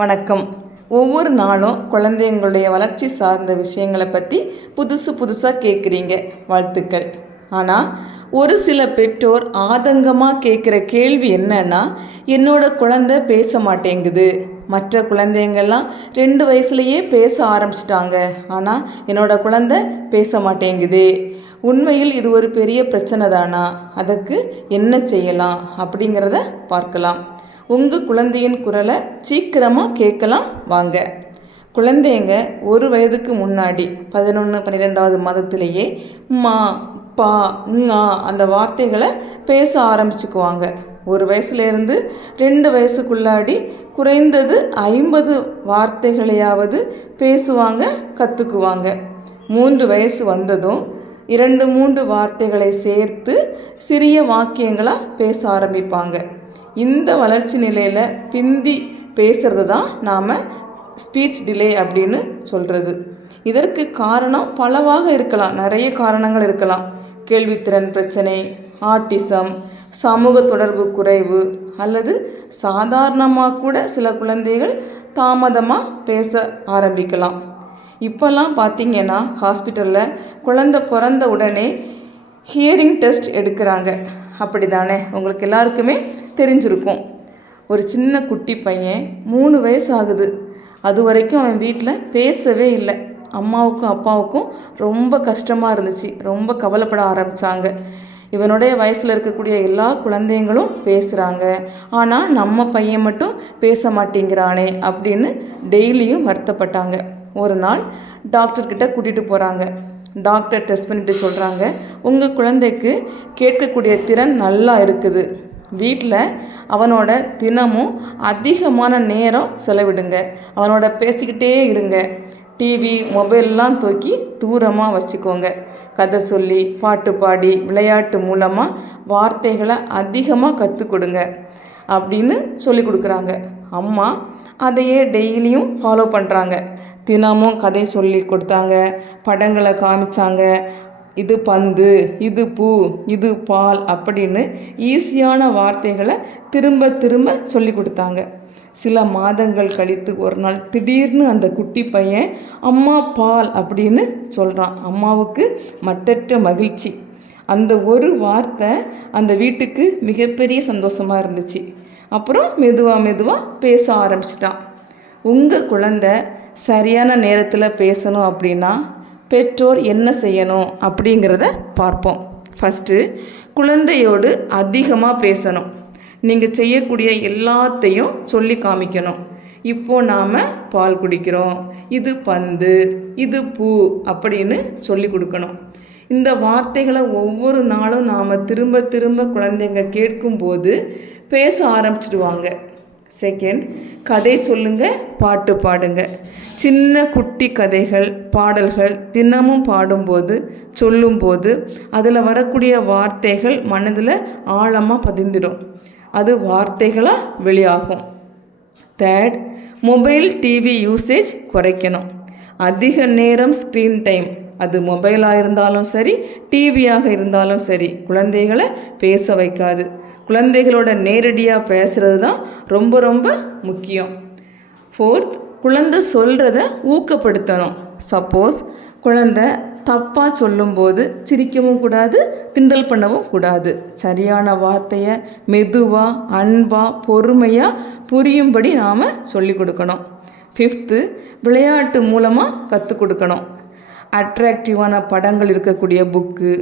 வணக்கம். ஒவ்வொரு நாளும் குழந்தைங்களுடைய வளர்ச்சி சார்ந்த விஷயங்களை பற்றி புதுசு புதுசாக கேட்குறீங்க வாழ்த்துக்கள். ஆனால் ஒரு சில பெற்றோர் ஆதங்கமாக கேட்குற கேள்வி என்னன்னா என்னோட குழந்தை பேச மாட்டேங்குது. மற்ற குழந்தைங்கள்லாம் ரெண்டு வயசுலேயே பேச ஆரம்பிச்சிட்டாங்க. ஆனால் என்னோடய குழந்தை பேச மாட்டேங்குது. உண்மையில் இது ஒரு பெரிய பிரச்சனை தானா? அதுக்கு என்ன செய்யலாம்? அப்படிங்கிறத பார்க்கலாம். உங்கள் குழந்தையின் குரலை சீக்கிரமாக கேட்கலாம். வாங்க. குழந்தைங்க ஒரு வயதுக்கு முன்னாடி பதினொன்று பன்னிரெண்டாவது மாதத்திலேயே மா பா ங்கா அந்த வார்த்தைகளை பேச ஆரம்பிச்சுக்குவாங்க. ஒரு வயசுலேருந்து ரெண்டு வயசுக்குள்ளாடி குறைந்தது ஐம்பது வார்த்தைகளையாவது பேசுவாங்க கற்றுக்குவாங்க மூன்று வயசு வந்ததும் இரண்டு மூன்று வார்த்தைகளை சேர்த்து சிறிய வாக்கியங்களாக பேச ஆரம்பிப்பாங்க. இந்த வளர்ச்சி நிலையில் பிந்தி பேசுகிறது தான் நாம் ஸ்பீச் டிலே அப்படின்னு சொல்கிறது இதற்கு காரணம் பலவாக இருக்கலாம் நிறைய காரணங்கள் இருக்கலாம். கேள்வித்திறன் பிரச்சனை ஆட்டிசம் சமூக தொடர்பு குறைவு அல்லது சாதாரணமாக கூட சில குழந்தைகள் தாமதமாக பேச ஆரம்பிக்கலாம். இப்போல்லாம் பார்த்தீங்கன்னா ஹாஸ்பிட்டலில் குழந்தை பிறந்த உடனே ஹியரிங் டெஸ்ட் எடுக்கிறாங்க. அப்படி தானே உங்களுக்கு எல்லாருக்குமே தெரிஞ்சிருக்கும். ஒரு சின்ன குட்டி பையன் மூணு வயசு ஆகுது. அது வரைக்கும் அவன் வீட்டில் பேசவே இல்லை. அம்மாவுக்கும் அப்பாவுக்கும் ரொம்ப கஷ்டமாக இருந்துச்சு. ரொம்ப கவலைப்பட ஆரம்பித்தாங்க இவனுடைய வயசில் இருக்கக்கூடிய எல்லா குழந்தைங்களும் பேசுகிறாங்க ஆனால் நம்ம பையன் மட்டும் பேச மாட்டேங்கிறானே அப்படின்னு டெய்லியும் வருத்தப்பட்டாங்க. ஒரு நாள் டாக்டர்கிட்ட கூட்டிகிட்டு போகிறாங்க டாக்டர் டெஸ்ட் பண்ணிட்டு சொல்கிறாங்க உங்கள் குழந்தைக்கு கேட்கக்கூடிய திறன் நல்லா இருக்குது. வீட்டில் அவனோட தினமும் அதிகமான நேரம் செலவிடுங்க. அவனோட பேசிக்கிட்டே இருங்க. டிவி மொபைல்லாம் தூக்கி தூரமாக வச்சுக்கோங்க. கதை சொல்லி பாட்டு பாடி விளையாட்டு மூலமாக வார்த்தைகளை அதிகமாக கற்றுக் கொடுங்க அப்படின்னு சொல்லி கொடுக்குறாங்க. அம்மா அதையே டெய்லியும் ஃபாலோ பண்ணுறாங்க தினமும் கதை சொல்லி கொடுத்தாங்க படங்களை காமிச்சாங்க. இது பந்து இது பூ இது பால் அப்படின்னு ஈஸியான வார்த்தைகளை திரும்ப திரும்ப சொல்லி கொடுத்தாங்க. சில மாதங்கள் கழித்து ஒரு நாள் திடீர்னு அந்த குட்டி பையன் அம்மா பால் அப்படின்னு சொல்கிறான் அம்மாவுக்கு மட்டற்ற மகிழ்ச்சி. அந்த ஒரு வார்த்தை அந்த வீட்டுக்கு மிகப்பெரிய சந்தோஷமாக இருந்துச்சு. அப்புறம் மெதுவாக மெதுவாக பேச ஆரம்பிச்சிட்டான். உங்கள் குழந்த சரியான நேரத்தில் பேசணும் அப்படின்னா பெற்றோர் என்ன செய்யணும்? அப்படிங்கிறத பார்ப்போம். ஃபஸ்ட்டு குழந்தையோடு அதிகமாக பேசணும். நீங்கள் செய்யக்கூடிய எல்லாத்தையும் சொல்லி காமிக்கணும். இப்போது நாம் பால் குடிக்கிறோம். இது பந்து இது பூ அப்படின்னு சொல்லி கொடுக்கணும். இந்த வார்த்தைகளை ஒவ்வொரு நாளும் நாம் திரும்ப திரும்ப குழந்தைங்க கேட்கும்போது பேச ஆரம்பிச்சிடுவாங்க. செகண்ட் கதை சொல்லுங்க பாட்டு பாடுங்க. சின்ன குட்டி கதைகள் பாடல்கள் தினமும் பாடும்போது சொல்லும்போது அதில் வரக்கூடிய வார்த்தைகள் மனதில் ஆழமாக பதிந்துடும். அது வார்த்தைகளாக வெளியாகும். தேர்ட் மொபைல் டிவி யூசேஜ் குறைக்கணும். அதிக நேரம் ஸ்க்ரீன் டைம் அது மொபைலாக இருந்தாலும் சரி டிவியாக இருந்தாலும் சரி குழந்தைகளை பேச வைக்காது. குழந்தைகளோட நேரடியாக பேசுகிறது தான் ரொம்ப ரொம்ப முக்கியம். ஃபோர்த் குழந்தை சொல்கிறத ஊக்கப்படுத்தணும். சப்போஸ் குழந்தை தப்பாக சொல்லும்போது சிரிக்கவும் கூடாது கிண்டல் பண்ணவும் கூடாது. சரியான வார்த்தையை மெதுவாக அன்பாக பொறுமையாக புரியும்படி நாம் சொல்லி கொடுக்கணும். ஃபிஃப்த்து விளையாட்டு மூலமாக கற்றுக் கொடுக்கணும். அட்ராக்டிவான படங்கள் இருக்கக்கூடிய புக்கு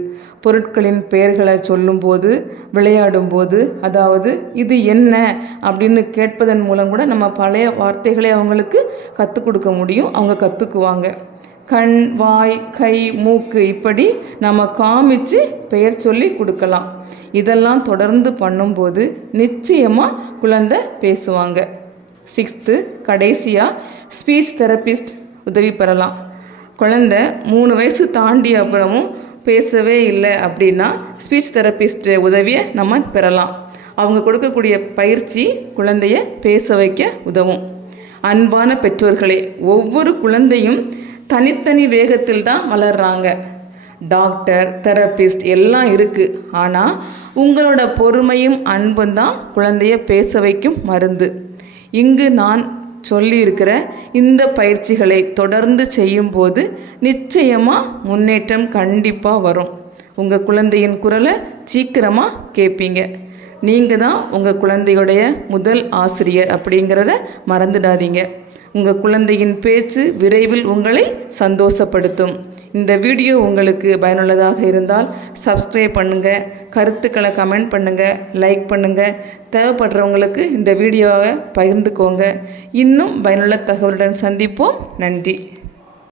பொருட்களின் பெயர்களை சொல்லும்போது விளையாடும்போது அதாவது இது என்ன அப்படின்னு கேட்பதன் மூலம் கூட நம்ம பழைய வார்த்தைகளை அவங்களுக்கு கற்றுக் கொடுக்க முடியும் அவங்க கற்றுக்குவாங்க கண் வாய் கை மூக்கு இப்படி நம்ம காமிச்சு பெயர் சொல்லி கொடுக்கலாம். இதெல்லாம் தொடர்ந்து பண்ணும்போது நிச்சயமாக குழந்தை பேசுவாங்க. சிக்ஸ்த்து கடைசியாக ஸ்பீச் தெரபிஸ்ட் உதவி பெறலாம். குழந்த மூணு வயசு தாண்டி அப்புறமும் பேசவே இல்லை அப்படின்னா ஸ்பீச் தெரபிஸ்ட் உதவியை நம்ம பெறலாம். அவங்க கொடுக்கக்கூடிய பயிற்சி குழந்தைய பேச வைக்க உதவும். அன்பான பெற்றோர்களே ஒவ்வொரு குழந்தையும் தனித்தனி வேகத்தில் தான் வளர்கிறாங்க டாக்டர் தெரபிஸ்ட் எல்லாம் இருக்குது ஆனால் உங்களோட பொறுமையும் அன்பும் தான் குழந்தைய பேச வைக்கும் மருந்து. இங்கு நான் சொல்லியிருக்கிற இந்த பயிற்சிகளை தொடர்ந்து செய்யும்போது நிச்சயமாக முன்னேற்றம் கண்டிப்பாக வரும். உங்கள் குழந்தையின் குரலை சீக்கிரமாக கேட்பீங்க நீங்கள் தான் உங்கள் குழந்தையுடைய முதல் ஆசிரியர் அப்படிங்கிறத மறந்துடாதீங்க. உங்கள் குழந்தையின் பேச்சு விரைவில் உங்களை சந்தோஷப்படுத்தும். இந்த வீடியோ உங்களுக்கு பயனுள்ளதாக இருந்தால் சப்ஸ்கிரைப் பண்ணுங்கள் கருத்துக்களை கமெண்ட் பண்ணுங்கள் லைக் பண்ணுங்கள் தேவைப்படுறவங்களுக்கு இந்த வீடியோவை பகிர்ந்துக்கோங்க. இன்னும் பயனுள்ள தகவலுடன் சந்திப்போம். நன்றி.